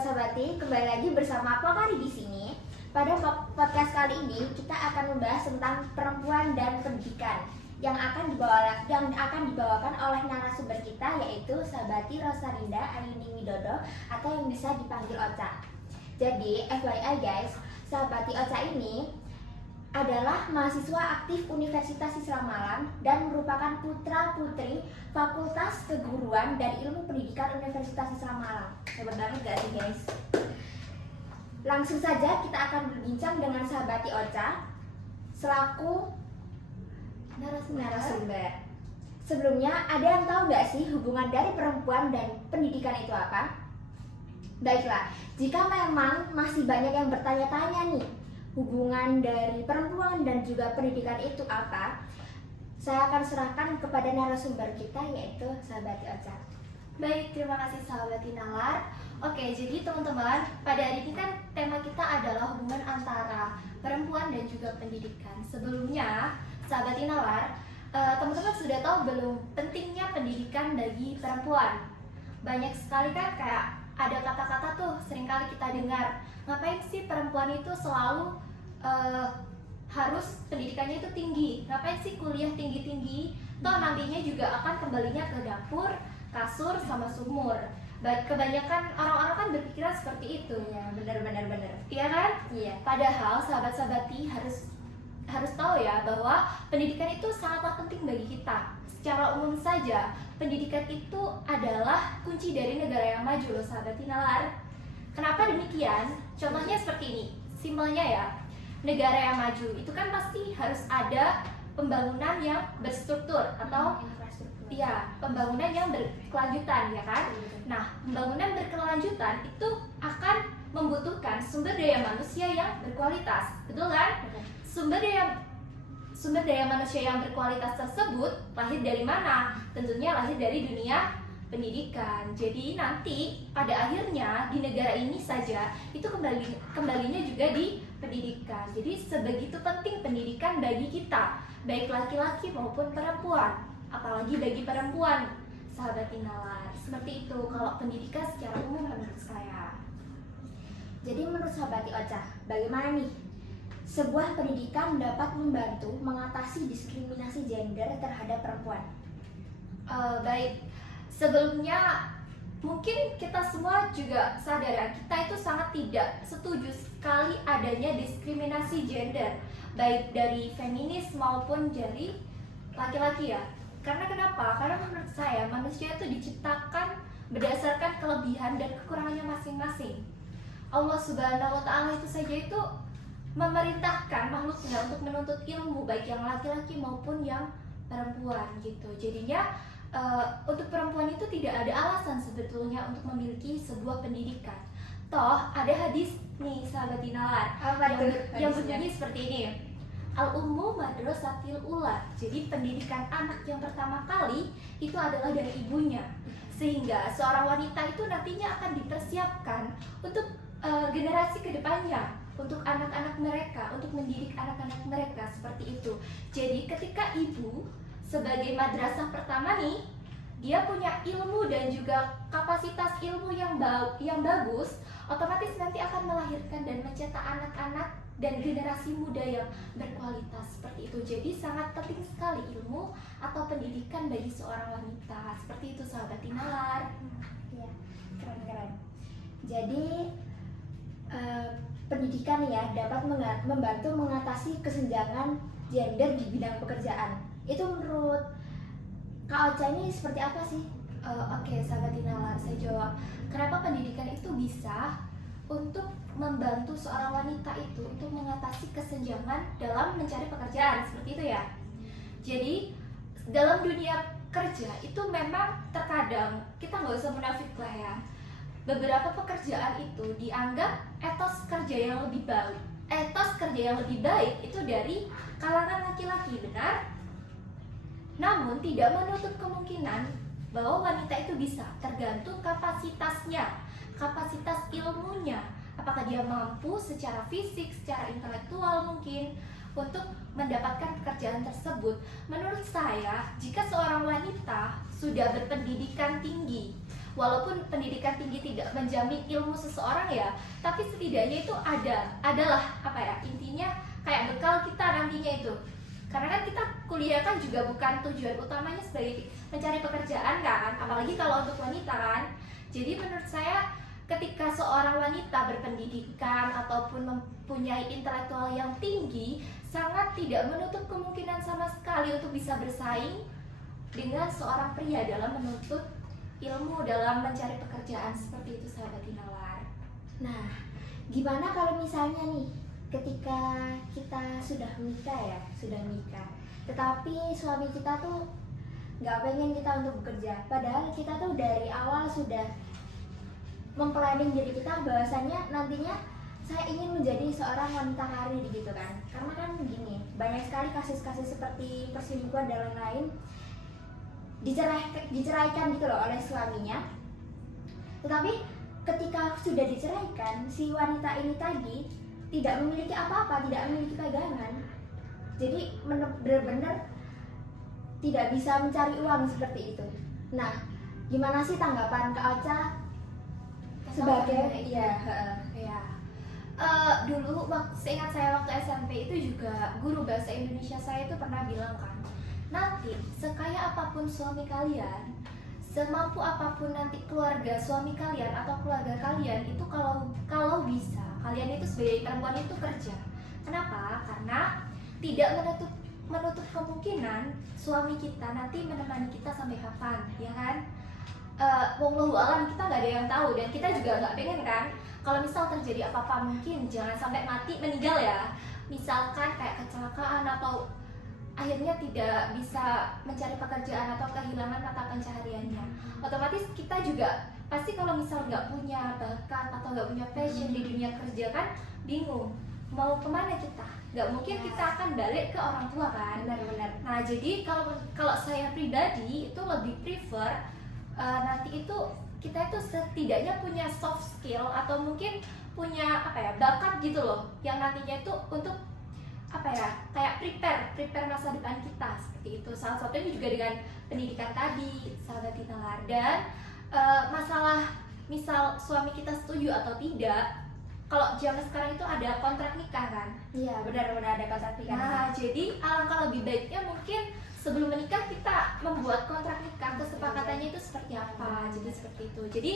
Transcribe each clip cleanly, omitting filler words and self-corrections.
Sobat Sabati, kembali lagi bersama aku Akari di sini. Pada podcast kali ini kita akan membahas tentang perempuan dan pendidikan yang akan dibawakan oleh narasumber kita, yaitu Sabati Rosarinda Ayuni Widodo atau yang bisa dipanggil Ocha. Jadi FYI guys, Sabati Ocha ini adalah mahasiswa aktif Universitas Islam Malang dan merupakan putra-putri Fakultas Keguruan dan Ilmu Pendidikan Universitas Islam Malang. Hebat banget gak sih guys? Langsung saja kita akan berbincang dengan Sabati Ocha selaku narasumber. Sebelumnya, ada yang tahu gak sih hubungan dari perempuan dan pendidikan itu apa? Baiklah, jika memang masih banyak yang bertanya-tanya nih, hubungan dari perempuan dan juga pendidikan itu apa? Saya akan serahkan kepada narasumber kita, yaitu Sabati Ocha. Baik, terima kasih Sahabati Nalar. Oke, jadi teman-teman, pada hari ini kan tema kita adalah hubungan antara perempuan dan juga pendidikan. Sebelumnya, Sahabati Nalar, teman-teman sudah tahu belum pentingnya pendidikan bagi perempuan? Banyak sekali kan kayak ada kata-kata tuh seringkali kita dengar, ngapain sih perempuan itu selalu harus pendidikannya itu tinggi, ngapain sih kuliah tinggi-tinggi, toh nantinya juga akan kembalinya ke dapur, kasur, sama sumur. Kebanyakan orang-orang kan berpikiran seperti itu. Ya, benar. Iya kan? Iya. Padahal sahabat-sahabati harus tahu ya bahwa pendidikan itu sangatlah penting bagi kita. Secara umum saja, pendidikan itu adalah kunci dari negara yang maju loh sahabat Nalar. Kenapa demikian? Contohnya seperti ini, simpelnya ya. Negara yang maju itu kan pasti harus ada pembangunan yang berstruktur atau infrastruktur. ya, pembangunan yang berkelanjutan ya kan? Nah, pembangunan berkelanjutan itu akan membutuhkan sumber daya manusia yang berkualitas. Betul kan? Sumber daya manusia yang berkualitas tersebut lahir dari mana? Tentunya lahir dari dunia pendidikan. Jadi nanti pada akhirnya di negara ini saja itu kembalinya juga di pendidikan. Jadi sebegitu penting pendidikan bagi kita, baik laki-laki maupun perempuan. Apalagi bagi perempuan, sahabat Nalar. Seperti itu kalau pendidikan secara umum menurut saya. Jadi menurut Sabati Ocha, bagaimana nih sebuah pendidikan dapat membantu mengatasi diskriminasi gender terhadap perempuan? Baik, sebelumnya mungkin kita semua juga sadar ya, kita itu sangat tidak setuju sekali adanya diskriminasi gender, baik dari feminis maupun dari laki-laki ya. Karena kenapa? Karena menurut saya manusia itu diciptakan berdasarkan kelebihan dan kekurangannya masing-masing. Allah Subhanahu wa Ta'ala itu saja itu memerintahkan makhluknya untuk menuntut ilmu, baik yang laki-laki maupun yang perempuan gitu. Jadinya untuk perempuan itu tidak ada alasan sebetulnya untuk memiliki sebuah pendidikan. Toh ada hadis nih sahabat Nalar yang berbunyi seperti ini. Al-ummu madrasatil ula. Jadi pendidikan anak yang pertama kali itu adalah dari ibunya. Sehingga seorang wanita itu nantinya akan dipersiapkan untuk generasi kedepannya, untuk anak-anak mereka, untuk mendidik anak-anak mereka seperti itu. Jadi ketika ibu sebagai madrasah pertama nih, dia punya ilmu dan juga kapasitas ilmu yang bagus, otomatis nanti akan melahirkan dan mencetak anak-anak dan generasi muda yang berkualitas seperti itu. Jadi sangat penting sekali ilmu atau pendidikan bagi seorang wanita. Seperti itu sahabat Nalar. Ya, keren. Jadi pendidikan ya dapat membantu mengatasi kesenjangan gender di bidang pekerjaan. Itu menurut Kak Ocha ini seperti apa sih? Oke, sahabat Nalar, saya jawab. Kenapa pendidikan itu bisa untuk membantu seorang wanita itu untuk mengatasi kesenjangan dalam mencari pekerjaan, seperti itu ya. Jadi dalam dunia kerja itu memang terkadang kita nggak usah munafik lah ya. Beberapa pekerjaan itu dianggap etos kerja yang lebih baik itu dari kalangan laki-laki, benar? Namun tidak menutup kemungkinan bahwa wanita itu bisa, tergantung kapasitasnya, kapasitas ilmunya, apakah dia mampu secara fisik, secara intelektual mungkin untuk mendapatkan pekerjaan tersebut. Menurut saya, jika seorang wanita sudah berpendidikan tinggi, walaupun pendidikan tinggi tidak menjamin ilmu seseorang ya, tapi setidaknya itu adalah apa ya, intinya kayak bekal kita nantinya itu. Karena kan kita kuliah kan juga bukan tujuan utamanya sebagai mencari pekerjaan kan, apalagi kalau untuk wanita kan. Jadi menurut saya ketika seorang wanita berpendidikan ataupun mempunyai intelektual yang tinggi, sangat tidak menutup kemungkinan sama sekali untuk bisa bersaing dengan seorang pria dalam menuntut ilmu, dalam mencari pekerjaan. Seperti itu sahabat Tinalar. Nah, gimana kalau misalnya nih ketika kita sudah menikah, tetapi suami kita tuh nggak pengen kita untuk bekerja, padahal kita tuh dari awal sudah memplanning diri kita bahwasannya nantinya saya ingin menjadi seorang wanita karir gitu kan. Karena kan begini, banyak sekali kasus-kasus seperti perselingkuhan dan lain-lain diceraikan gitu loh oleh suaminya. Tetapi ketika sudah diceraikan, si wanita ini tadi tidak memiliki apa-apa, tidak memiliki pegangan. Jadi benar-benar tidak bisa mencari uang seperti itu. Nah, gimana sih tanggapan Kak Ocha sebagai dulu seingat saya waktu SMP itu juga guru bahasa Indonesia saya itu pernah bilang kan, nanti sekaya apapun suami kalian, semampu apapun nanti keluarga suami kalian atau keluarga kalian itu, kalau bisa kalian itu sebagai perempuan itu kerja. Kenapa? Karena tidak menutup kemungkinan suami kita nanti menemani kita sampai kapan, ya kan? Wallahu alam, kita nggak ada yang tahu, dan kita juga nggak pengen kan kalau misal terjadi apa-apa, mungkin jangan sampai mati meninggal ya, misalkan kayak kecelakaan atau akhirnya tidak bisa mencari pekerjaan atau kehilangan mata pencahariannya. Otomatis kita juga pasti kalau misal nggak punya bakat atau nggak punya passion di dunia kerja kan bingung mau kemana kita, nggak mungkin kita akan balik ke orang tua kan. benar-benar. Nah jadi kalau saya pribadi itu lebih prefer nanti itu kita itu setidaknya punya soft skill atau mungkin punya apa ya, bakat gitu loh, yang nantinya itu untuk apa ya, kayak prepare masa depan kita seperti itu. Salah satunya juga dengan pendidikan tadi sahabat Tinalar. Dan masalah misal suami kita setuju atau tidak, kalau zaman sekarang itu ada kontrak nikah kan. Iya, benar-benar ada kontrak nikah. Nah jadi alangkah lebih baiknya mungkin sebelum menikah kita membuat kontrak nikah, kesepakatannya itu seperti apa. Jadi seperti itu. Jadi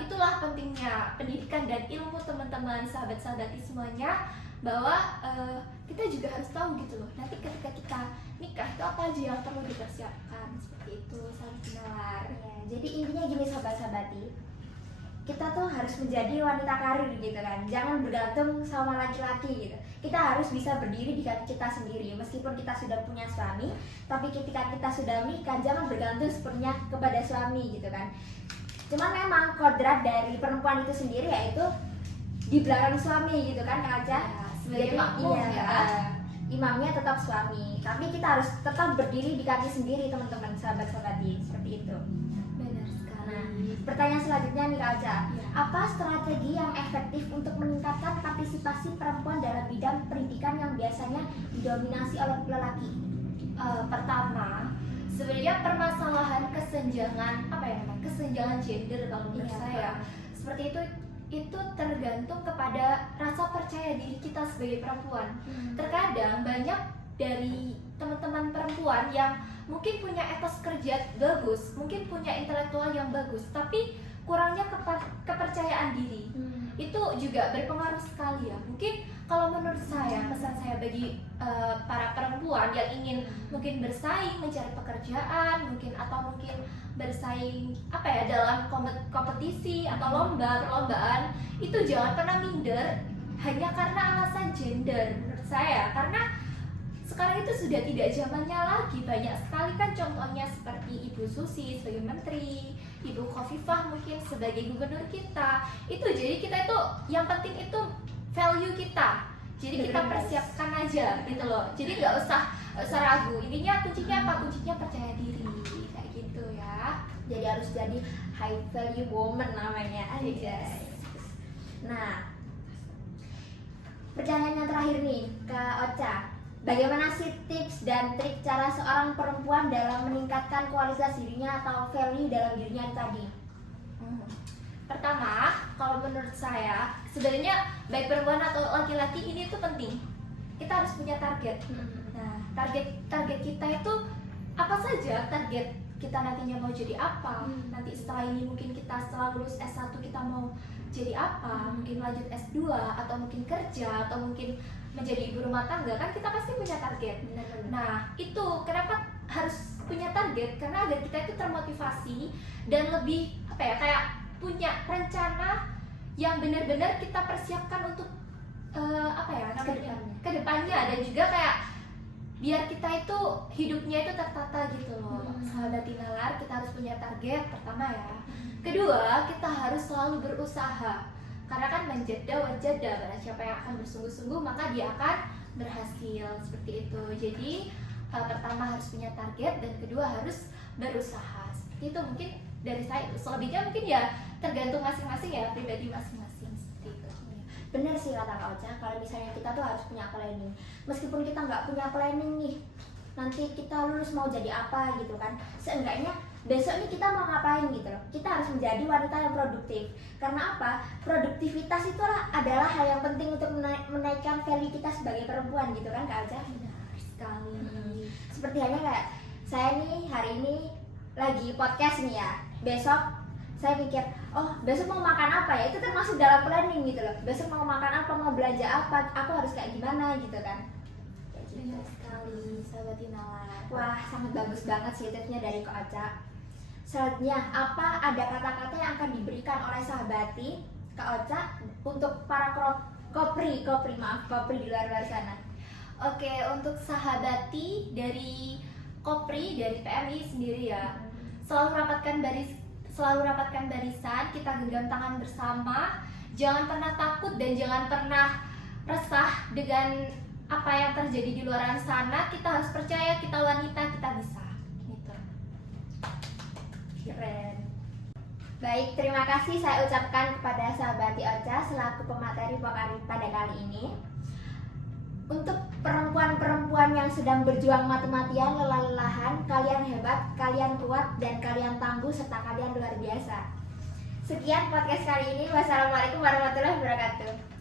itulah pentingnya pendidikan dan ilmu teman-teman, sahabat-sahabati semuanya, bahwa kita juga harus tahu gitu loh, nanti ketika kita nikah itu apa aja yang perlu dipersiapkan. Seperti itu sahabat Tinalar. Ya, jadi intinya gini sahabat-sahabati, kita tuh harus menjadi wanita karir gitu kan, jangan bergantung sama laki-laki gitu. Kita harus bisa berdiri di kaki kita sendiri, meskipun kita sudah punya suami, tapi ketika kita sudah menikah jangan bergantung sepenuhnya kepada suami gitu kan. Cuman memang kodrat dari perempuan itu sendiri yaitu di belakang suami gitu kan Kak Aca. Ya, sebagai makmum ya. Imamnya tetap suami, tapi kita harus tetap berdiri di kaki sendiri teman-teman, sahabat-sahabati, seperti itu. Benar sekali. Nah, pertanyaan selanjutnya nih Kak Aca, Ya. apa strategi yang efektif untuk meningkatkan partisipasi perempuan dalam bidang pendidikan yang biasanya didominasi oleh lelaki? Pertama, sebenarnya permasalahan kesenjangan kesenjangan gender kalau menurut Iya. saya seperti itu tergantung kepada rasa percaya diri kita sebagai perempuan. Terkadang banyak dari teman-teman perempuan yang mungkin punya etos kerja bagus, mungkin punya intelektual yang bagus, tapi kurangnya kepercayaan diri. Itu juga berpengaruh sekali ya. Mungkin kalau menurut saya, pesan saya bagi para perempuan yang ingin mungkin bersaing mencari pekerjaan, atau mungkin bersaing dalam kompetisi atau perlombaan, itu jangan pernah minder hanya karena alasan gender menurut saya. Karena sekarang itu sudah tidak zamannya lagi. Banyak sekali kan contohnya seperti Ibu Susi sebagai menteri, Ibu Khofifah mungkin sebagai gubernur kita. Itu jadi kita itu yang penting itu value kita. Jadi kita persiapkan aja gitu loh. Jadi nggak usah ragu. Intinya kuncinya apa? Kuncinya percaya diri kayak gitu ya. Jadi harus jadi high value woman namanya aja. Yes. Nah, pertanyaan yang terakhir nih Kak Ocha, bagaimana sih tips dan trik cara seorang perempuan dalam meningkatkan kualitas dirinya atau value dalam dirinya tadi? Pertama, kalau menurut saya sebenarnya baik perempuan atau laki-laki ini tuh penting. Kita harus punya target. Nah, target kita itu apa saja? Target kita nantinya mau jadi apa? Nanti setelah ini mungkin kita setelah lulus S1 kita mau jadi apa? Mungkin lanjut S2 atau mungkin kerja atau mungkin menjadi ibu rumah tangga, kan kita pasti punya target. Nah, itu kenapa harus punya target? Karena agar kita itu termotivasi dan lebih apa ya, kayak punya rencana yang benar-benar kita persiapkan untuk apa ya, kedepannya, dan juga kayak biar kita itu hidupnya itu tertata gitu loh. Sahabat Tinalar, kita harus punya target pertama ya. Kedua, kita harus selalu berusaha, karena kan menjeda wajada, barang siapa yang akan bersungguh-sungguh maka dia akan berhasil, seperti itu. Jadi pertama harus punya target, dan kedua harus berusaha. Seperti itu mungkin dari saya. Selebihnya mungkin ya tergantung masing-masing ya, pribadi masing-masing, seperti itu. Bener sih kata Kak Ocha, kalau misalnya kita tuh harus punya planning. Meskipun kita nggak punya planning nih, nanti kita lulus mau jadi apa gitu kan, seenggaknya besok ini kita mau ngapain gitu loh. Kita harus menjadi wanita yang produktif. Karena apa? Produktivitas itulah adalah hal yang penting untuk menaikkan value kita sebagai perempuan gitu kan Kak Ocha? Benar sekali. Seperti halnya kayak saya nih hari ini lagi podcast nih ya, besok saya mikir, oh besok mau makan apa ya, itu termasuk dalam planning gitu loh. Besok mau makan apa, mau belanja apa, aku harus kayak gimana gitu kan. Benar sekali, sahabat Tinalar. Wah, sangat bagus banget sih tipsnya dari Kak Ocha. Selanjutnya, apa ada kata-kata yang akan diberikan oleh sahabati Kak Ocha untuk para kopri di luar sana? Oke, untuk sahabati dari Kopri, dari PMI sendiri ya, selalu rapatkan barisan, kita genggam tangan bersama, jangan pernah takut dan jangan pernah resah dengan apa yang terjadi di luar sana. Kita harus percaya, kita wanita, kita bisa gitu. Keren. Baik, terima kasih saya ucapkan kepada sahabati Ocha selaku pemateri Pokari pada kali ini. Untuk perempuan-perempuan yang sedang berjuang mati-matian, lelah-lelahan, kalian hebat, kalian kuat, dan kalian tangguh, serta kalian luar biasa. Sekian podcast kali ini. Wassalamualaikum warahmatullahi wabarakatuh.